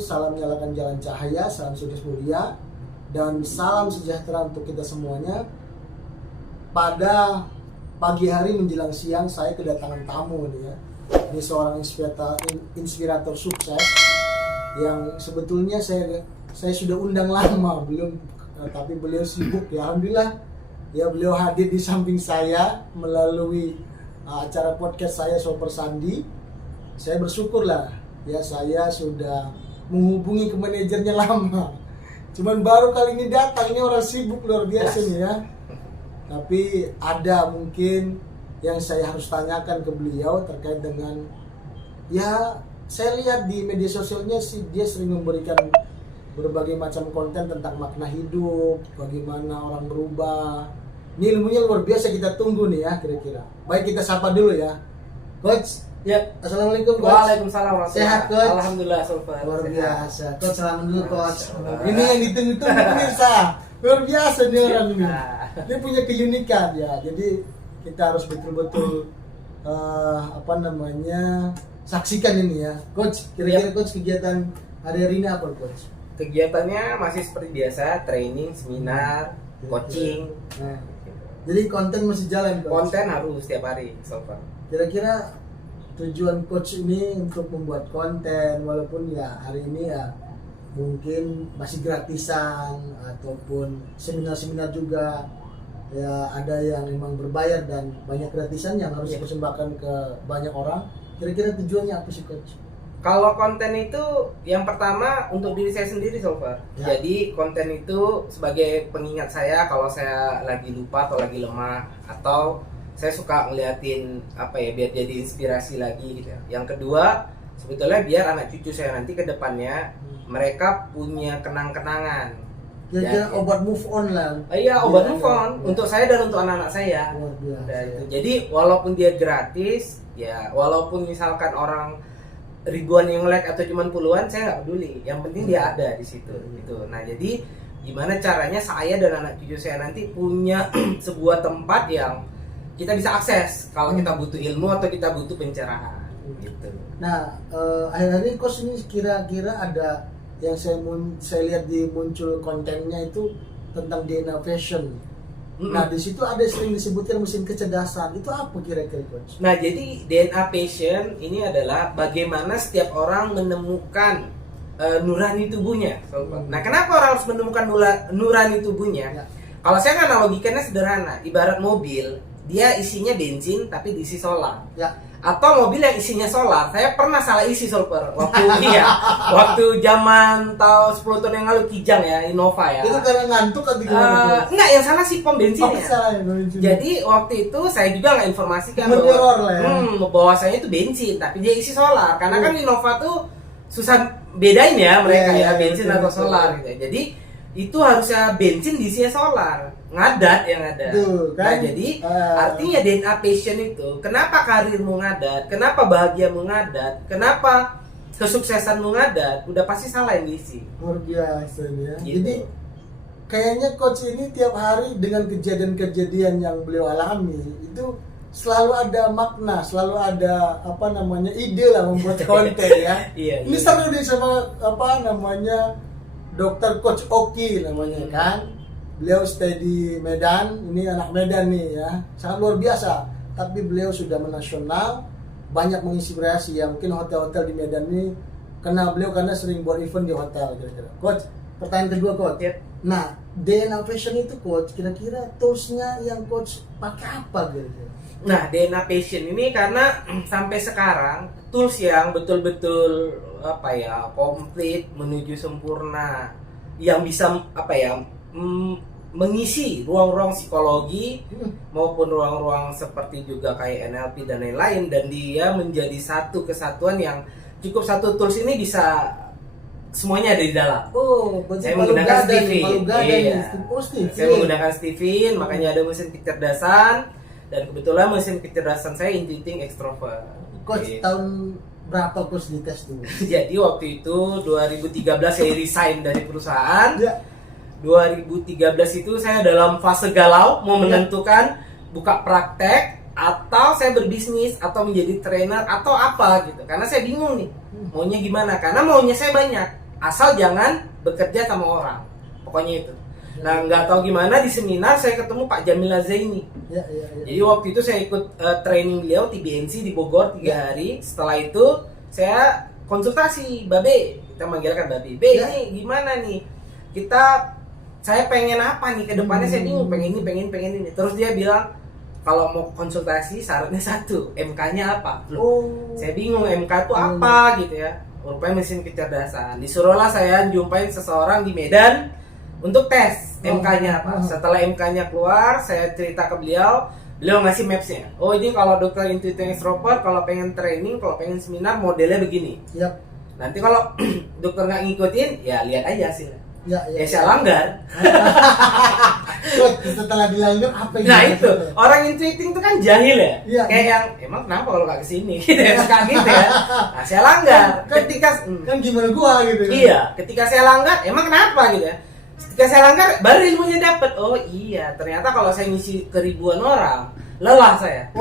salam nyalakan jalan cahaya, salam sukses mulia, dan salam sejahtera untuk kita semuanya. Pada pagi hari menjelang siang saya kedatangan tamu nih ya. Ini seorang inspirator sukses yang sebetulnya saya sudah undang lama tapi beliau sibuk ya. Alhamdulillah ya, beliau hadir di samping saya melalui acara podcast saya Super Sandi. Saya bersyukur lah ya, saya sudah menghubungi ke manajernya lama, cuman baru kali ini datang. Ini orang sibuk luar biasa nih ya. Tapi ada mungkin yang saya harus tanyakan ke beliau terkait dengan, ya saya lihat di media sosialnya sih dia sering memberikan berbagai macam konten tentang makna hidup, bagaimana orang berubah. Ini ilmunya luar biasa, kita tunggu nih ya kira-kira. Baik, kita sapa dulu ya, Coach. Ya, Assalamualaikum, Coach. Waalaikumsalam. Sehat, Coach? Alhamdulillah, Sulfan. Luar biasa. Coach, salam dulu, Coach. Masyaallah. Ini yang ditunggu-tunggu pemirsa. Luar biasa nih orang ini. Dia punya keunikan ya. Jadi kita harus betul-betul saksikan ini ya. Coach, kira-kira Coach kegiatan hari-hari ini apa, Coach? Kegiatannya masih seperti biasa, training, seminar, coaching. Nah, jadi konten masih jalan, Coach? Konten harus setiap hari, Sulfan. Kira-kira tujuan Coach ini untuk membuat konten, walaupun ya hari ini ya mungkin masih gratisan ataupun seminar-seminar juga ya, ada yang memang berbayar dan banyak gratisan yang harus dipersembahkan ke banyak orang. Kira-kira tujuannya apa sih, Coach? Kalau konten itu yang pertama untuk diri saya sendiri, Sulfan. Ya. Jadi konten itu sebagai pengingat saya kalau saya lagi lupa atau lagi lemah, atau saya suka ngeliatin biar jadi inspirasi lagi gitu ya. Yang kedua, sebetulnya biar anak cucu saya nanti ke depannya mereka punya kenang-kenangan. Kira-kira obat move on lah. Iya, obat move on Ya. untuk saya dan untuk anak-anak saya. Luar biasa, Udah ya. itu. Jadi walaupun dia gratis, ya walaupun misalkan orang ribuan yang like atau cuma puluhan, saya nggak peduli. Yang penting dia ada di situ gitu. Nah, jadi gimana caranya saya dan anak cucu saya nanti punya sebuah tempat yang kita bisa akses kalau kita butuh ilmu atau kita butuh pencerahan gitu. Nah, akhir-akhir ini Coach ini kira-kira ada yang saya lihat di muncul kontennya itu tentang DNA fashion. Nah, di situ ada sering disebutkan mesin kecerdasan. Itu apa kira-kira, Coach? Nah, jadi DNA passion ini adalah bagaimana setiap orang menemukan nurani tubuhnya. Nah, kenapa orang harus menemukan nurani tubuhnya? Ya. Kalau saya analogikannya sederhana, ibarat mobil, dia isinya bensin tapi diisi solar. Ya. Atau mobil yang isinya solar. Saya pernah salah isi sulfur waktu zaman tahun 10 tahun yang lalu, Kijang ya, Innova ya. Itu karena ngantuk atau gimana? Enggak, yang salah si pom bensinnya. Salah ya, bensin. Jadi waktu itu saya juga nggak informasikan Menteror lah ya. bahwasanya itu bensin tapi dia isi solar. Karena kan Innova tuh susah bedain ya mereka Iya, bensin betul, atau betul. solar gitu. Jadi itu harusnya bensin diisinya solar, ngadat yang ada. Tuh, kan? Nah, jadi artinya DNA passion itu, kenapa karirmu ngadat, kenapa bahagiamu ngadat, kenapa kesuksesanmu ngadat, udah pasti salah yang diisi. Luar biasa ya. Gitu. Jadi kayaknya Coach ini tiap hari dengan kejadian-kejadian yang beliau alami itu selalu ada makna, selalu ada ide lah membuat konten ya. Iya, Ini iya. seru nih sama Dokter Coach Oki namanya kan. Beliau stay di Medan, ini anak Medan nih ya. Sangat luar biasa. Tapi beliau sudah menasional, banyak menginspirasi ya. Mungkin hotel-hotel di Medan ini kenal beliau karena sering buat event di hotel kira-kira. Coach, pertanyaan kedua, Coach. Yep. Nah, DNA Fashion itu, Coach, kira-kira toolsnya yang Coach pakai apa kira-kira? Nah, DNA passion ini karena sampai sekarang tools yang betul-betul komplit menuju sempurna, yang bisa mengisi ruang-ruang psikologi maupun ruang-ruang seperti juga kayak NLP dan lain-lain, dan dia menjadi satu kesatuan yang cukup. Satu tools ini bisa semuanya ada di dalam. Oh, Saya menggunakan Stevin. Saya menggunakan Stevin, makanya ada mesin kecerdasan. Dan kebetulan mesin kecerdasan saya intuiting extrovert. Coach, tahun berapa Coach dites dulu? Jadi waktu itu 2013 saya resign dari perusahaan. Ya. 2013 itu saya dalam fase galau, mau menentukan buka praktek atau saya berbisnis atau menjadi trainer atau apa gitu. Karena saya bingung nih, maunya gimana? Karena maunya saya banyak. asal jangan bekerja sama orang, pokoknya itu. Nah, nggak tahu gimana di seminar saya ketemu Pak Jamil Zaini. Ya. Jadi waktu itu saya ikut training beliau TBNC di Bogor 3 hari. Setelah itu saya konsultasi, Babe, kita manggilkan Babe. Ini gimana nih? Saya pengen apa nih ke depannya? Saya bingung, pengen ini. Terus dia bilang, kalau mau konsultasi syaratnya satu, MK-nya apa? Loh, saya bingung MK itu apa gitu ya. Rupanya mesin kecerdasan. Disuruhlah saya jumpain seseorang di Medan untuk tes MK-nya apa. Setelah MK-nya keluar, saya cerita ke beliau ngasih maps-nya. Oh, ini kalau dokter intuitif extrovert, kalau pengen training, kalau pengen seminar, modelnya begini. Yap. Nanti kalau dokter nggak ngikutin, ya lihat aja hasilnya. Ya, saya langgar. Setelah dilanggar apa yang Nah itu, orang intuiting itu kan jahil ya. Iya. Kayak yang, emang kenapa kalau nggak kesini? Gitu ya, suka gitu ya. Nah, saya langgar. Ketika gimana gua gitu. Iya, ketika saya langgar, emang kenapa gitu ya? Ketika saya langgar, baru ilmunya dapat. Oh iya, ternyata kalau saya ngisi ke ribuan orang, lelah saya.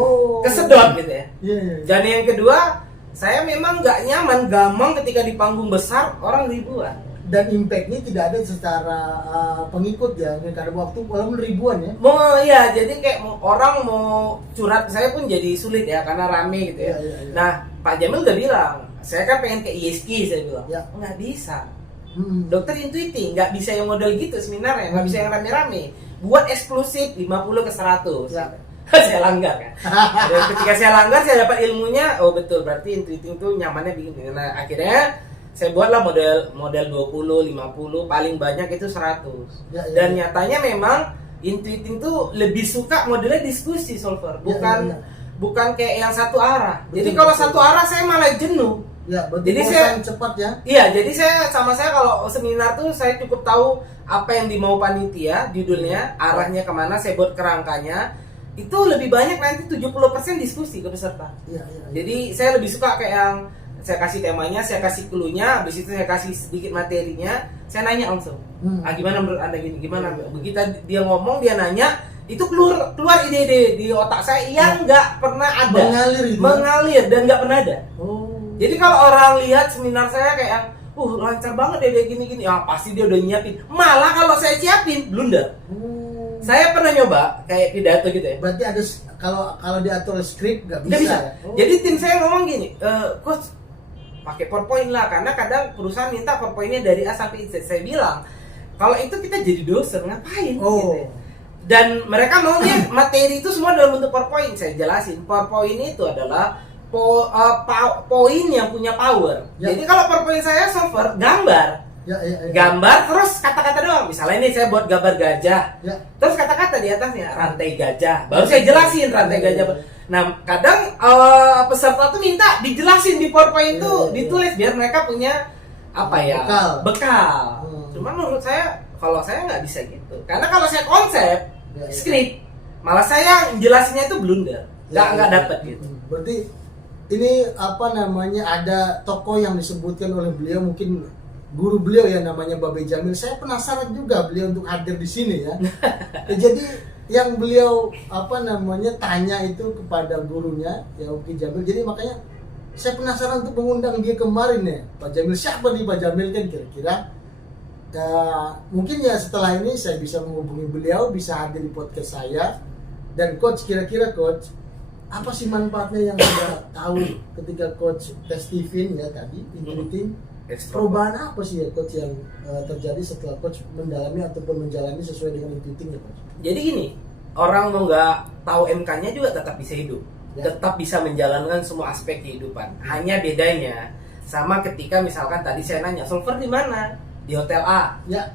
Kesedot gitu ya. Iya. Dan yang kedua, saya memang nggak nyaman, gamang ketika di panggung besar orang ribuan. Dan impact-nya tidak ada secara pengikut ya, karena waktu walaupun ribuan ya. Iya, jadi kayak orang mau curhat saya pun jadi sulit ya karena rame gitu ya. Iya. Nah, Pak Jamil udah bilang, saya kan pengen ke ISK, saya bilang. Ya. Nggak bisa. Dokter intuiting nggak bisa yang model gitu seminarnya, nggak bisa yang rame-rame. Buat eksklusif 50 ke 100. Ya. Saya langgar kan. Dan ketika saya langgar, saya dapat ilmunya. Oh betul, berarti intuiting tuh nyamannya begini. Nah, akhirnya saya buatlah model 20, 50, paling banyak itu 100. Ya. Dan nyatanya memang intuiting tuh lebih suka modelnya diskusi solver, bukan kayak yang satu arah. Jadi kalau satu arah saya malah jenuh. Ya, jadi saya cepat ya. Iya, jadi saya kalau seminar tuh saya cukup tahu apa yang dimau panitia, judulnya, arahnya kemana, saya buat kerangkanya. Itu lebih banyak nanti 70% diskusi ke peserta. Iya. Jadi saya lebih suka kayak yang saya kasih temanya, saya kasih clue-nya, habis itu saya kasih sedikit materinya, saya nanya langsung. Gimana menurut Anda gini? Gimana? Begitu dia ngomong, dia nanya, itu keluar ide-ide di otak saya yang nggak pernah ada. Mengalir dan nggak pernah ada. Jadi kalau orang lihat seminar saya kayak lancar banget deh gini-gini, ya pasti dia udah nyiapin. Malah kalau saya siapin, blunder. Saya pernah nyoba kayak pidato gitu ya. Berarti ada kalau diatur skrip nggak bisa. Ya? Jadi tim saya ngomong gini, coach pakai PowerPoint lah, karena kadang perusahaan minta PowerPoint-nya dari A sampai Z. Saya bilang, kalau itu kita jadi dosen ngapain? Gitu ya. Dan mereka maunya materi itu semua dalam bentuk PowerPoint. Saya jelasin, PowerPoint itu adalah poin yang punya power. Ya. Jadi kalau PowerPoint saya solver gambar. Ya. Gambar terus kata-kata doang. Misalnya ini saya buat gambar gajah. Ya. Terus kata-kata di atasnya rantai gajah. Baru saya jelasin rantai gajah. Nah, kadang peserta tuh minta dijelasin di PowerPoint itu ditulis biar mereka punya bekal. Cuman menurut saya kalau saya nggak bisa gitu. Karena kalau saya konsep skrip, malah saya jelasinnya itu blunder. Nggak dapat gitu. Berarti ini ada tokoh yang disebutkan oleh beliau, mungkin guru beliau ya, namanya Babe Jamil. Saya penasaran juga beliau untuk hadir di sini ya. Jadi yang beliau tanya itu kepada gurunya ya Babe Jamil. Jadi makanya saya penasaran untuk mengundang dia kemarin ya. Pak Jamil, siapa nih Pak Jamil kan kira-kira? Mungkin ya setelah ini saya bisa menghubungi beliau, bisa hadir di podcast saya. Dan coach, kira-kira coach, apa sih manfaatnya yang Anda tahu ketika coach tes Stephen ya tadi intuiting? Perubahan apa sih ya coach yang terjadi setelah coach mendalami ataupun menjalani sesuai dengan intuiting ya coach? Jadi gini, orang mau nggak tahu MK-nya juga tetap bisa hidup, tetap bisa menjalankan semua aspek kehidupan. Hanya bedanya sama ketika misalkan tadi saya nanya solver di mana? Di hotel A. Ya.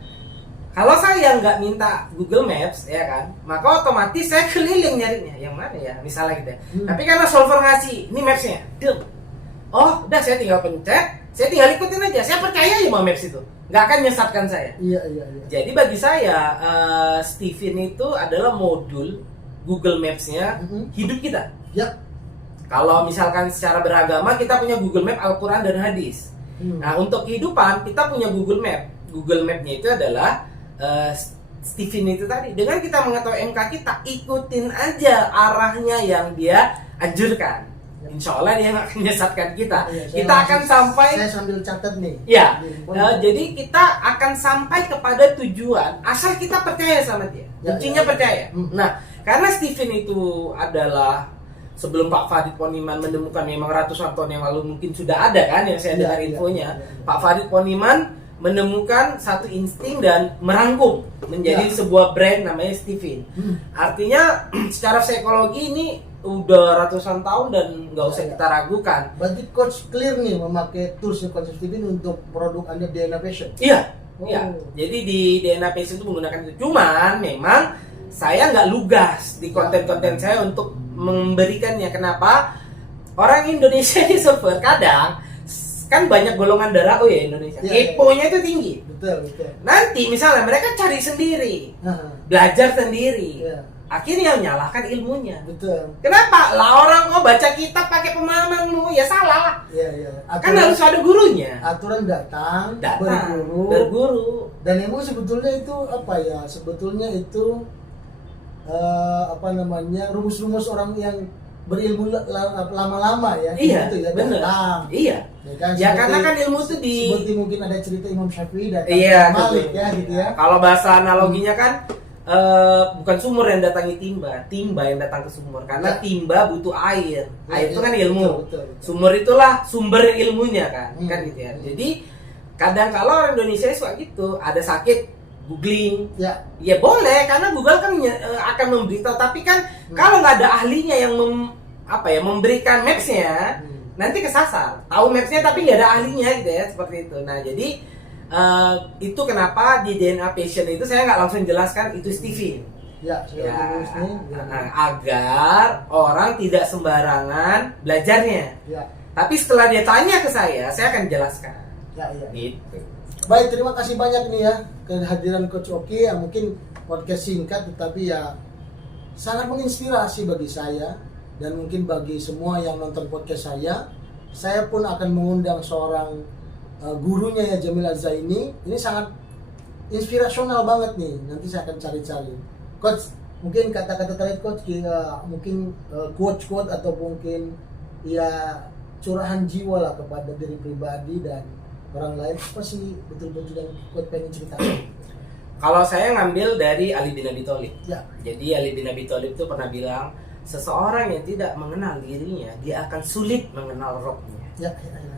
Kalau saya nggak minta Google Maps, ya kan, maka otomatis saya keliling nyarinya. Yang mana ya, misalnya gitu ya. Tapi karena solver ngasih, ini Maps-nya, oh, udah saya tinggal pencet, saya tinggal ikutin aja. Saya percaya ya sama Maps itu, nggak akan menyesatkan saya. Iya. Jadi bagi saya, Stephen itu adalah modul Google Maps-nya hidup kita. Ya. Kalau misalkan secara beragama, kita punya Google Map, Al-Quran, dan Hadis. Nah, untuk kehidupan, kita punya Google Map. Google Map-nya itu adalah Stephen itu tadi. Dengan kita mengetahui MK kita, ikutin aja arahnya yang dia anjurkan. insya Allah dia nggak akan menyesatkan kita. Iya, Kita akan sampai, saya sambil catat nih. ya, Di handphone. jadi kita akan sampai kepada tujuan asal kita percaya sama dia. Kuncinya percaya. Nah, karena Stephen itu adalah sebelum Pak Fadid Poniman menemukan, memang ratusan tahun yang lalu mungkin sudah ada kan yang saya dengar infonya. Pak Fadid Poniman menemukan satu insting dan merangkum menjadi sebuah brand namanya Stephen. Artinya secara psikologi ini udah ratusan tahun dan nggak usah kita ragukan. Berarti coach clear nih memakai tools konsep Stephen untuk produk Anda DNA Passion. Iya. Oh. Iya. Jadi di DNA Passion itu menggunakan itu. Cuman memang saya nggak lugas di konten-konten saya untuk memberikannya. Kenapa? Orang Indonesia ini super kadang kan banyak golongan darah O ya Indonesia. Keponya itu tinggi. Betul. Nanti misalnya mereka cari sendiri, belajar sendiri. Akhirnya menyalahkan ilmunya. Betul. Kenapa? Lah orang baca kitab pakai pemahamanmu, ya salah lah. Iya. Kan harus ada gurunya. Aturan datang, berguru. Dan emang sebetulnya itu apa ya? Sebetulnya itu rumus-rumus orang yang berilmu lama-lama ya. Iya, gitu ya. benar. Iya. Ya, Karena kan ilmu itu seperti mungkin ada cerita Imam Syafi'i datang iya, Malik betul. ya gitu ya. Kalau bahasa analoginya kan bukan sumur yang datangi timba yang datang ke sumur. Karena timba butuh air. Air itu kan ilmu. Betul. Sumur itulah sumber ilmunya kan. Kan gitu ya. Jadi kadang kalau orang Indonesia suka gitu, ada sakit googling. Ya boleh, karena Google kan akan memberitahu, tapi kan kalau nggak ada ahlinya yang memberikan mapsnya, nanti kesasar. Tahu mapsnya tapi nggak ada ahlinya gitu ya, seperti itu. Nah jadi itu kenapa di DNA Passion itu saya nggak langsung jelaskan itu Stephen. Agar orang tidak sembarangan belajarnya. Tapi setelah dia tanya ke saya akan jelaskan. Gitu. Baik, terima kasih banyak nih ya kehadiran Coach Oki yang mungkin podcast singkat tetapi ya sangat menginspirasi bagi saya dan mungkin bagi semua yang nonton podcast saya. Saya pun akan mengundang seorang gurunya ya, Jamil Az-Zaini. Ini sangat inspirasional banget nih. Nanti saya akan cari-cari. Coach, mungkin kata-kata terakhir Coach, mungkin quote-quote atau mungkin ya curahan jiwa lah kepada diri pribadi dan orang lain, apa sih betul-betul yang Coach pengen ceritakan? Kalau saya ngambil dari Ali bin Abi Thalib. Jadi Ali bin Abi Thalib itu pernah bilang, seseorang yang tidak mengenal dirinya, dia akan sulit mengenal Robnya.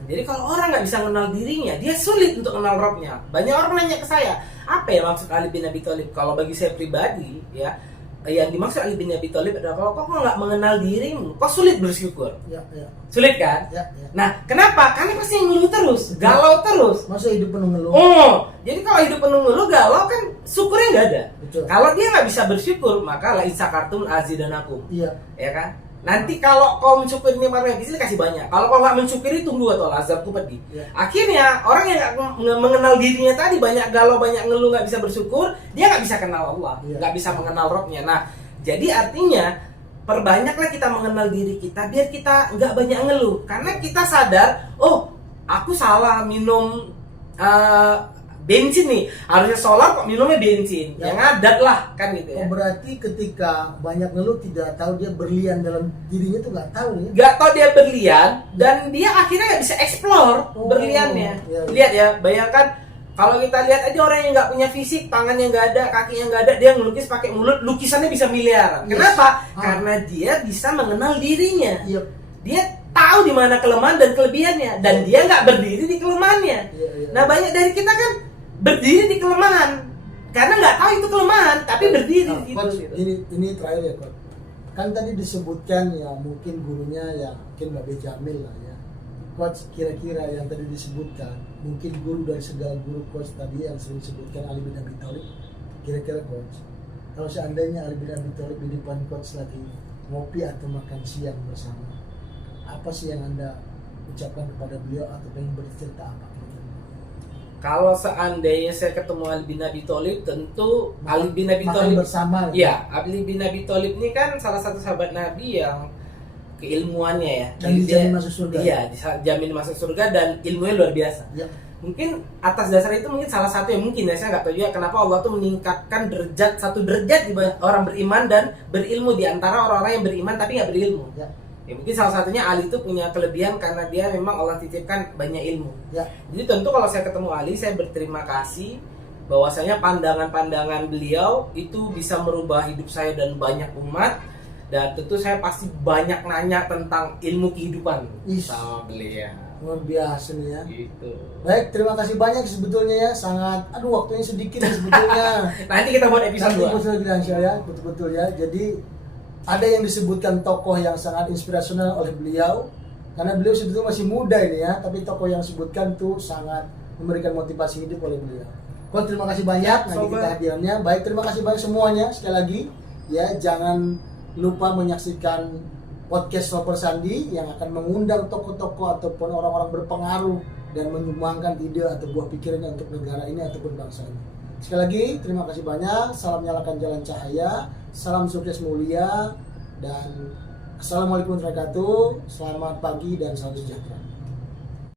Jadi kalau orang nggak bisa mengenal dirinya, dia sulit untuk mengenal Robnya. Banyak orang nanya ke saya, apa ya maksud Ali bin Abi Thalib? Kalau bagi saya pribadi, ya yang dimaksud Ali bin Abi Thalib adalah kalau kau nggak mengenal dirimu, kau sulit bersyukur. Sulit kan? Nah, kenapa? Karena pasti ngeluh terus, galau terus. Masa hidup penuh ngeluh? Jadi kalau hidup penuh ngeluh, galau kan syukurnya nggak ada. Betul. Kalau dia nggak bisa bersyukur, maka la in syakartum azidanakum. Ya kan? Nanti kalau kau mensyukuri nikmat yang kasih banyak. Kalau kau nggak mensyukuri, tunggu atau azabku pedih. Akhirnya orang yang nggak mengenal dirinya tadi, banyak galau, banyak ngeluh, nggak bisa bersyukur, dia nggak bisa kenal Allah, nggak bisa mengenal Robnya. Nah, jadi artinya perbanyaklah kita mengenal diri kita biar kita nggak banyak ngeluh, karena kita sadar, oh aku salah minum bensin nih, harusnya solar kok minumnya bensin, yang adat lah kan gitu ya. Berarti ketika banyak ngeluh tidak tahu dia berlian dalam dirinya tuh nggak tahu nih. Nggak tahu dia berlian dan dia akhirnya nggak bisa explore berliannya. Lihat ya, bayangkan kalau kita lihat aja orang yang nggak punya fisik, tangannya nggak ada, kakinya nggak ada, dia ngelukis pakai mulut, lukisannya bisa miliaran. Kenapa? Karena dia bisa mengenal dirinya. Dia tahu di mana kelemahan dan kelebihannya, dan dia nggak berdiri di kelemahannya. Nah banyak dari kita kan berdiri di kelemahan karena nggak tahu itu kelemahan, tapi berdiri gitu. Ini terakhir ya Coach. Kan tadi disebutkan ya mungkin gurunya ya mungkin Mbak Jamil lah ya. Coach, kira-kira yang tadi disebutkan mungkin guru dari segala guru Coach tadi yang sering disebutkan Ali bin Abi Thalib. Kira-kira Coach, kalau seandainya Ali bin Abi Thalib di depan Coach lagi ngopi atau makan siang bersama, apa sih yang Anda ucapkan kepada beliau atau pengen bercerita apa? Kalau seandainya saya ketemu Ali bin Abi Thalib, tentu Ali bin Abi Thalib bersama. Ya, Ali bin Abi Thalib ini kan salah satu sahabat Nabi yang keilmuannya ya. Dan dijamin masuk surga. Iya, dijamin masuk surga dan ilmunya luar biasa. Mungkin atas dasar itu mungkin salah satu yang mungkin ya, saya nggak tahu juga kenapa Allah tuh meningkatkan satu derajat di orang beriman dan berilmu di antara orang-orang yang beriman tapi nggak berilmu. Ya mungkin salah satunya Ali itu punya kelebihan karena dia memang Allah titipkan banyak ilmu. Ya. Jadi tentu kalau saya ketemu Ali, saya berterima kasih bahwasanya pandangan-pandangan beliau itu bisa merubah hidup saya dan banyak umat. Dan tentu saya pasti banyak nanya tentang ilmu kehidupan sama beliau. Luar biasa nih ya. Gitu. Baik, terima kasih banyak sebetulnya ya. Sangat, waktunya sedikit nih sebetulnya. Nanti kita buat episode 2. Betul ya. Jadi ada yang disebutkan tokoh yang sangat inspirasional oleh beliau. Karena beliau sebetulnya masih muda ini ya. Tapi tokoh yang disebutkan tuh sangat memberikan motivasi hidup oleh beliau. Terima kasih banyak nanti kita hadirannya. Baik, terima kasih banyak semuanya sekali lagi. Ya, jangan lupa menyaksikan podcast Soper Sandi yang akan mengundang tokoh-tokoh ataupun orang-orang berpengaruh dan menyumbangkan ide atau buah pikirannya untuk negara ini ataupun bangsa ini. Sekali lagi, terima kasih banyak. Salam nyalakan jalan cahaya. Salam sukses mulia. Dan Assalamualaikum warahmatullahi wabarakatuh. Selamat pagi dan salam sejahtera.